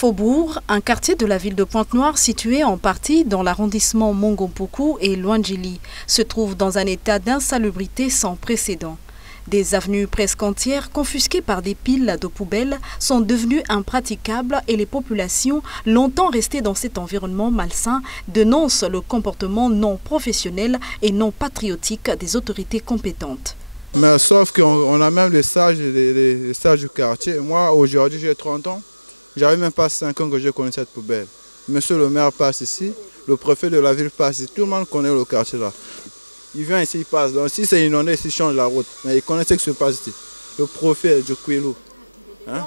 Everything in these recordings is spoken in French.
Faubourg, un quartier de la ville de Pointe-Noire situé en partie dans l'arrondissement Mongompoku et Luandjili, se trouve dans un état d'insalubrité sans précédent. Des avenues presque entières, confisquées par des piles de poubelles, sont devenues impraticables et les populations, longtemps restées dans cet environnement malsain, dénoncent le comportement non professionnel et non patriotique des autorités compétentes. Mais sauf qu'on a même les sages du quartier. Moi, aujourd'hui, j'ai 30 ans. J'avais même pas 5 ans que je connais cette poubelle. Monsieur le maire passe ici, le préfet de la ville passe ici, tout le monde connaît le quartier là. Il vient ici, il passe. Donc si c'est inondé, il change la route. Mais il connaît ce qui se passe ici. Le préfet du Kouilou. Hein?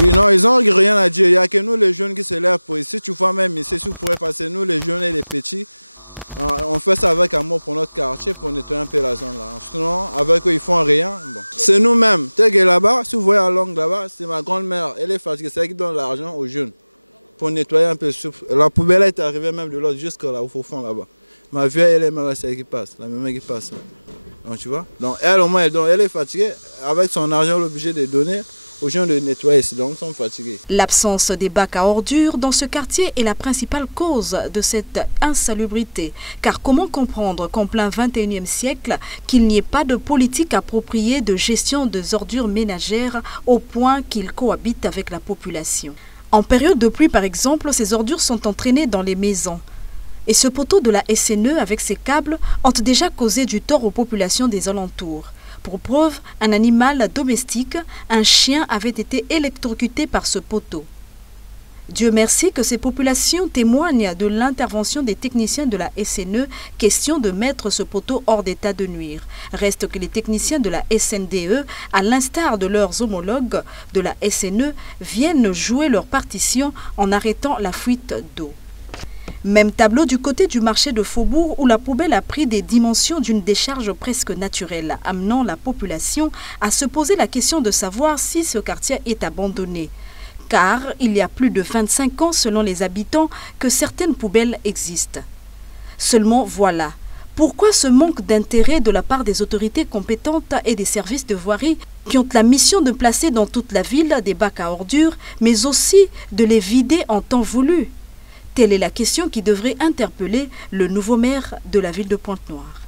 Non, ils n'ont rien à dire. Il n'y a que nous les jeunes qui se lèvent pour ici. Tu vois même ici, si vous pourrez passer, nous les jeunes et les petits, on fait ça avec amour pour notre quartier, pour nettoyer un peu la zone là. Sinon, avec eux, ils font rien. Bon. C'est nous-mêmes. Tel que là-bas, si vous voyez la longue là-bas, c'est ma grand-mère. Elle est fatiguée, c'est elle qui donne l'argent aux jeunes pour nettoyer un peu. La poubelle est arrivée même de l'autre jusqu'à là, au fond là-bas. Ma vieille, elle est même celle qui passe, la même qui passe. Donc tu vois. Donc elle au moins, elle est fatiguée. Avec son argent, elle est obligée de donner aux gens de nettoyer ici, donc ils sont fatigués. L'absence des bacs à ordures dans ce quartier est la principale cause de cette insalubrité. Car comment comprendre qu'en plein 21e siècle, qu'il n'y ait pas de politique appropriée de gestion des ordures ménagères au point qu'ils cohabitent avec la population. En période de pluie, par exemple, ces ordures sont entraînées dans les maisons. Et ce poteau de la SNE avec ses câbles ont déjà causé du tort aux populations des alentours. Pour preuve, un animal domestique, un chien, avait été électrocuté par ce poteau. Dieu merci que ces populations témoignent de l'intervention des techniciens de la SNE, question de mettre ce poteau hors d'état de nuire. Reste que les techniciens de la SNDE, à l'instar de leurs homologues de la SNE, viennent jouer leur partition en arrêtant la fuite d'eau. Même tableau du côté du marché de Faubourg où la poubelle a pris des dimensions d'une décharge presque naturelle, amenant la population à se poser la question de savoir si ce quartier est abandonné. Car il y a plus de 25 ans, selon les habitants, que certaines poubelles existent. Seulement voilà, pourquoi ce manque d'intérêt de la part des autorités compétentes et des services de voirie qui ont la mission de placer dans toute la ville des bacs à ordures, mais aussi de les vider en temps voulu? Telle est la question qui devrait interpeller le nouveau maire de la ville de Pointe-Noire.